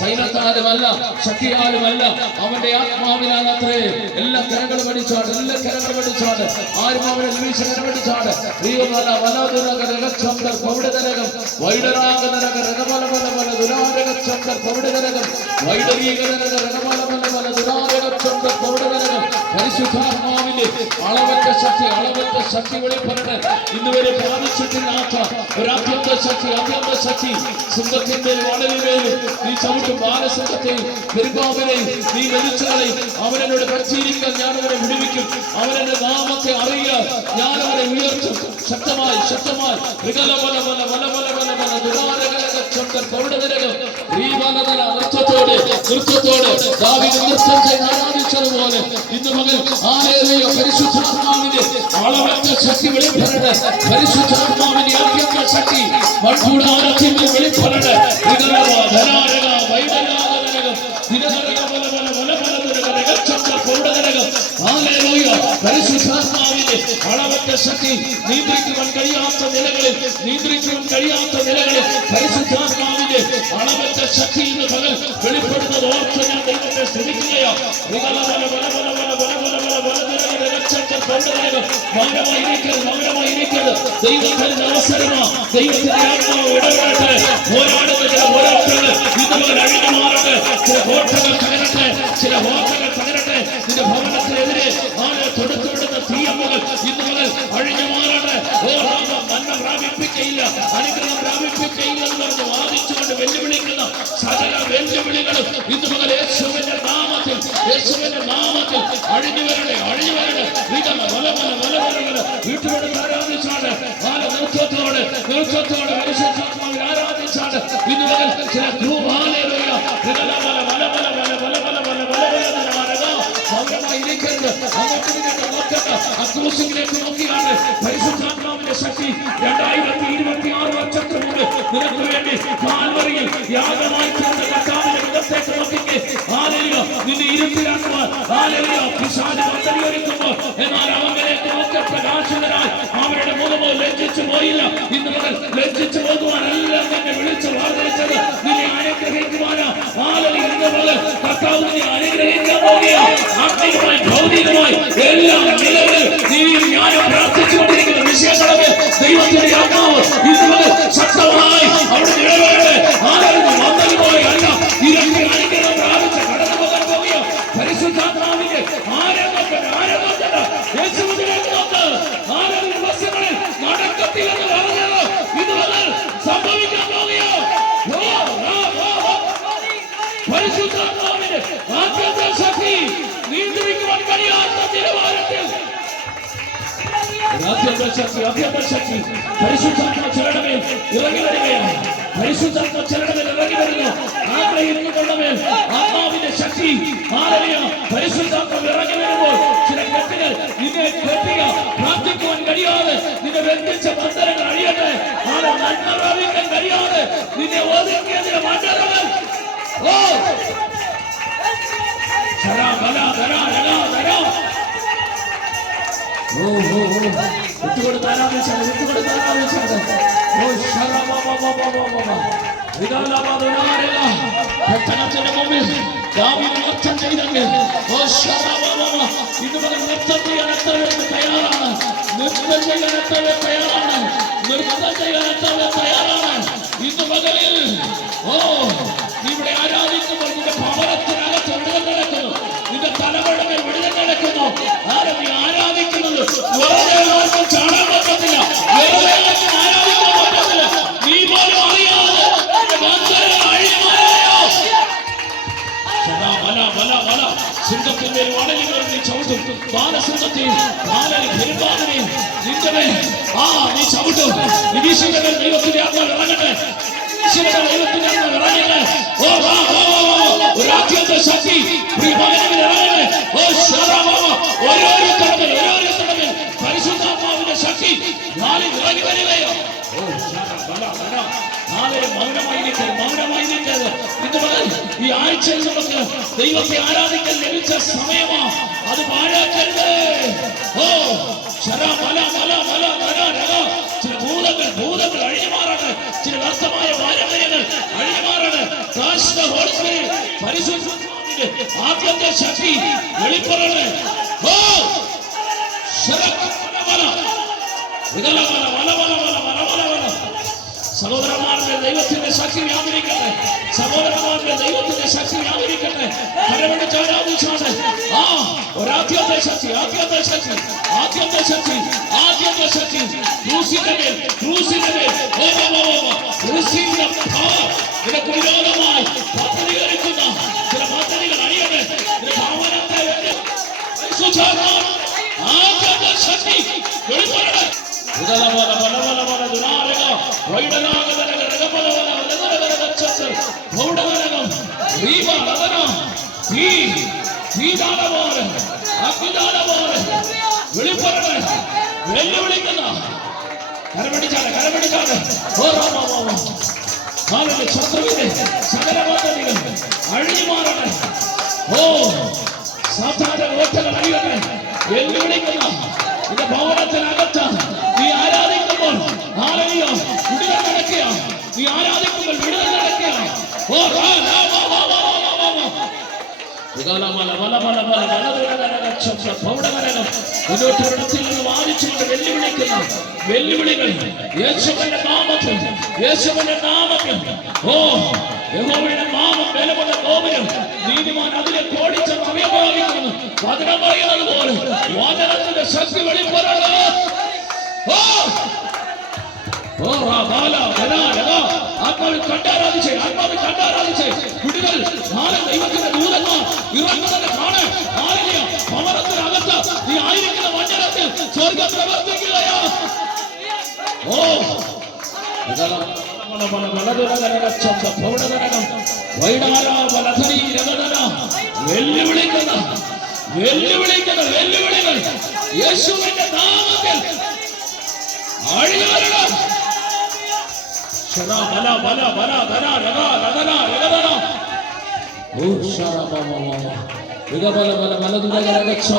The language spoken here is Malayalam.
സൈന്യത്താലുമല്ല ശക്തിയാലുമല്ല അവന്റെ ആത്മാവിനാലത്രേ. എല്ലാ കരകളും അടിച്ചാട്, എല്ലാ കരകളും അടിച്ചാട്, ആരും അവനെ നിമിഷ കരമടിച്ചാട്. ദൈവമല വലതുരകം പൗടതരകം വൈഡരാഗതരക രകമലമല ദുരാരകം പൗടതരകം വൈഡരീകരക രകമലമല ദുരാരകം പൗടതരകം. പരിശുദ്ധാത്മാവിന്റെ അളവറ്റ ശക്തി വെളിപ്പെടട്ടെ. ഇന്നുവരെ പ്രാപിച്ചിട്ടില്ലാത്ത ഒരത്യന്ത ശക്തി സിംഹത്തിന്റെ വളരുമേലും നീ ചവിട്ടും ബാലസിംഹത്തെയും പെരുമ്പാമ്പിനെയും നീ വലിച്ചുകളയും. അവനോട് പരിശീലിക്കാൻ ഞാൻ അവനെ വിടുവിക്കും. അവനെ നാമത്തെ അറിയാൻ ഞാൻ അവനെ ഉയർത്തും. ശക്തമായി നൃത്തത്തോടെ ദാവീദ് നൃത്തം ചെയ്ത് ആരാധിച്ചതുപോലെ ഇന്ന് മകൻ പരിശുദ്ധാത്മാവിന്റെ അളവറ്റ ശക്തി വെളിപ്പെടട്ടെ. പരിശുദ്ധാത്മാവിന്റെ അത്യന്ത ശക്തി മൺകൂടാരത്തിൽ വെളിപ്പെടട്ടെ. പരിശുദ്ധാത്മാവിന്റെ അളവറ്റ ശക്തി നിയന്ത്രിക്കുവാൻ കഴിയാത്ത നിലകളിൽ പരിശുദ്ധാത്മാവിന്റെ അളവറ്റ ശക്തി ഇന്ന് പകൽ വെളിപ്പെടുന്നത് ഓർത്ത് ഞാൻ ദൈവത്തെ ശ്രമിക്കുകയാണ്. മൗനമായിരിക്കരുത്. ദൈവത്തിന്റെ അവസരമാ. ദൈവത്തിന്റെ ആത്മാവ് ഇടപെടട്ടെ. പോരാടുന്ന ചില പോരാട്ടങ്ങൾ ഇതുപോലെ അഴിഞ്ഞു മാറട്ടെ. ചില കോട്ടകൾ തകരട്ടെ, ചില ഹോട്ടകൾ തകരട്ടെ. നിന്റെ ഭവനത്തിനെതിരെ തൊടുത്തുവിടുന്ന തീയമ്പുകൾ ഇന്ന് മുതൽ അഴിഞ്ഞു മാറട്ടെ. നന്മ പ്രാപിപ്പിക്കയില്ല, അനുഗ്രഹം പ്രാപിപ്പിക്കയില്ല എന്ന് പറഞ്ഞ് വാദിച്ചുകൊണ്ട് വെല്ലുവിളിക്കുന്ന സകല വെല്ലുവിളികളും ഇന്ന് മുതൽ യേശുവിന്റെ നാമത്തിൽ അഴിഞ്ഞു വരട്ടെ. വീട്ടുകൊണ്ട് ആരാധിച്ചാണ്, നൃത്തത്തോടെ പരിശുദ്ധാത്മാവിൽ ആരാധിച്ചാണ് ഇന്ന് മുതൽ ചില അക്രൂസിലേക്ക് നോക്കിയാണ് പരിശുദ്ധാത്മാവിന്റെ ശക്തി 2026 വർഷത്തിന് മുമ്പ് നിനക്ക് വേണ്ടി കാൽവറിയിൽ യാഗമായി തീർന്ന കർത്താവിന്റെ മുഖത്തേക്ക് നോക്കിക്കേ. നിന്നെ ഇരുത്തിലാക്കുവാൻ പിശാച് പദ്ധതിയൊരുക്കുമ്പോൾ എന്നാൽ അവരിലേക്ക് നോക്കി പ്രകാശിതരായി അവരുടെ മുഖമോ ലജ്ജിച്ചു പോയില്ല. ഇന്ന് മുതൽ ലജ്ജിച്ചു പോകുവാനല്ല നിന്നെ വിളിച്ചു വാർദ്ധിച്ചത്. നിന്നെ അനുഗ്രഹിക്കുവാനാ. ഇന്ന് മുതൽ കർത്താവ് നിന്നെ അനുഗ്രഹിക്കാൻ പോവുകയാണ്. ആത്മീയമായി ഭൗതികമായി എല്ലാ നിലകളിൽ നീ ഞാനും പ്രാർത്ഥിച്ചുകൊണ്ടിരിക്കുന്ന വിഷയങ്ങളെ ദൈവത്തിന്റെ ആത്മാവ് ഇന്ന് മുതൽ ശക്തമായി അവിടെ നിലവരട്ടെ. വന്നതുപോലെ അല്ല, ഇരട്ടി അനുഗ്രഹം പ്രാപിച്ച് കടന്നു പോകാൻ പോവുകയാണ്. പരിശുദ്ധാത്മാവിന്റെ ആരംഭത്തിന് യേശുവിലേക്ക് നോക്ക്. ദിവസങ്ങളിൽ നടക്കത്തില്ലെന്ന് പറഞ്ഞത് ഇത് മുതൽ സംഭവിക്കാൻ പോവുകയാണ്. പരിശുദ്ധാത്മാവിന്റെ ആദ്യത്തെ ശക്തി നിയന്ത്രിക്കുവാൻ കഴിയാത്ത നിലവാരത്തിൽ അത്യന്ത ശക്തി പരിശുദ്ധാത്മ ചരണമേൽ ഇറങ്ങി വരികയാണ്. പരിശുദ്ധാത്മ ചരണമേൽ ഇറങ്ങി വരുന്നു. ആഗ്രഹിക്കുന്നുള്ളമേൽ ആത്മാവിന്റെ ശക്തി പരിശുദ്ധാത്മ ഇറങ്ങി വരുമ്പോൾ ചില കെട്ടുകൾ നിന്നെ കെട്ടിയ പ്രാർത്ഥിക്കുവാൻ കഴിയാതെ നിന്നെ ബന്ധിച്ച ബന്ധനങ്ങൾ അഴിയട്ടെ. നന്മ പ്രാപിക്കാൻ കഴിയാതെ നിന്നെ ഒതുക്കിയതിന്റെ മണ്ഡലങ്ങൾ പട്ടണത്തിന്റെ മുമ്പിൽ ദാവീദ് നൃത്തം ചെയ്തെങ്കിൽ ഇത് മുതൽ നൃത്തം ചെയ്യാൻ എത്ര പേർക്ക് തയ്യാറാണ്? നൃത്തം ചെയ്യാൻ എത്ര പേർ തയ്യാറാണ്? ഇന്ന് നീ ആരാധിക്കുന്നത് വെറുതെ ആർക്കും ചാടാൻ പറ്റത്തില്ല, വെറുതെ ആർക്കും ആരാധിക്കാൻ പറ്റത്തില്ല. നീ പോലും അറിയാതെ സിംഹത്തിന്റെ വടലികൾ നീ ചവിട്ടും, ബാലസിംഹത്തെയും പെരുമ്പാതിനെയും നിന്റെ നീ ചവിട്ടും. നിരീക്ഷിക്കട്ടെ, ദൈവത്തിന്റെ ആത്മാവ് ഇറങ്ങട്ടെ, ദൈവത്തിന്റെ ആത്മാവ് ഇറങ്ങട്ടെ. ഒരാദ്യത്തെ ശക്തി മകനിൽ ഇറങ്ങട്ടെ. ഓരോരുത്തരവിൽ പരിശുദ്ധാത്മാവിന്റെ ശക്തി നാളിൽ ഇറങ്ങി വരികയോ. മൗനമായിരിക്കരുത്. ഈ ആഴ്ചയിൽ നമുക്ക് ദൈവത്തെ ആരാധിക്കാൻ ലഭിച്ച സമയമാ, അത് പാഴാക്കരുത്. ചില ഭൂതങ്ങൾ അഴിഞ്ഞുമാറട്ടെ, ചില വ്യർത്ഥമായ പാരമ്പര്യങ്ങൾ അഴിഞ്ഞുമാറട്ടെ. പരിശുദ്ധാത്മാവിന്റെ ആദ്യത്തെ ശക്തി വെളിപ്പെടട്ടെ. സഹോദരന്മാരുടെ ദൈവത്തിന്റെ ശക്തി വ്യാപരിക്കട്ടെ, സഹോദരന്മാരുടെ ദൈവത്തിന്റെ ശക്തി വ്യാപരിക്കട്ടെ. കരമടിച്ച് ആരാധിച്ചാണ് ഒരാദ്യത്തെ ശക്തി, ആദ്യത്തെ ശക്തി, ആദ്യത്തെ ശക്തി, ആദ്യത്തെ ശക്തി. ക്രൂസിന്റെ മേൽ നിനക്ക് വിരോധമായി പദ്ധതികരിക്കുന്ന ചില പദ്ധതികൾ അണിയട്ടെ. ആദ്യത്തെ ശക്തി വെളിപ്പെടട്ടെ. വെല്ലുവിളിക്കുന്ന കരമടിച്ചാണ് ശത്രുവിന്റെ സകല പദ്ധതികൾ അഴിഞ്ഞു മാറട്ടെ. സാധാരണ ഓട്ടങ്ങൾ അഴിയട്ടെ. വെല്ലുവിളിക്കുന്ന ഇത് ഭവനത്തിനകത്ത് നീ ആരാധിക്കുമ്പോൾ വിടുതൽ നടക്കുക, നീ ആരാധിക്കുമ്പോൾ വിടുതൽ നടക്കുക. മുന്നോട്ടൊരിടത്തിൽ നിന്ന് വാദിച്ചുകൊണ്ട് വെല്ലുവിളികൾ യേശുവിന്റെ നാമത്തിൽ, യേശുവിന്റെ നാമത്തിൽ. യഹോവയുടെ നാമം ബലമുള്ള ഗോപുരം, നീതിമാൻ അതിലെ കോടിച്ച സമയമായിരിക്കുന്നു. വചനം പറയുന്നത് പോലെ വചനത്തിന്റെ ശക്തി വെളിപ്പെടണം. ആത്മാവിൽ കണ്ടാരാധിച്ചേ, വിടുതൽ ദൈവത്തിന്റെ ദൂതന്മാർ ഇറങ്ങുന്നത് കാണാൻ. ഭവനത്തിനകത്ത് നീ ആയിരിക്കുന്ന വചനത്തിൽ സ്വർഗം പ്രവർത്തിക്കുകയോ. വെല്ലുവിളികൾ യേശുവിന്റെ നാമത്തിൽ അഴിയവരണം.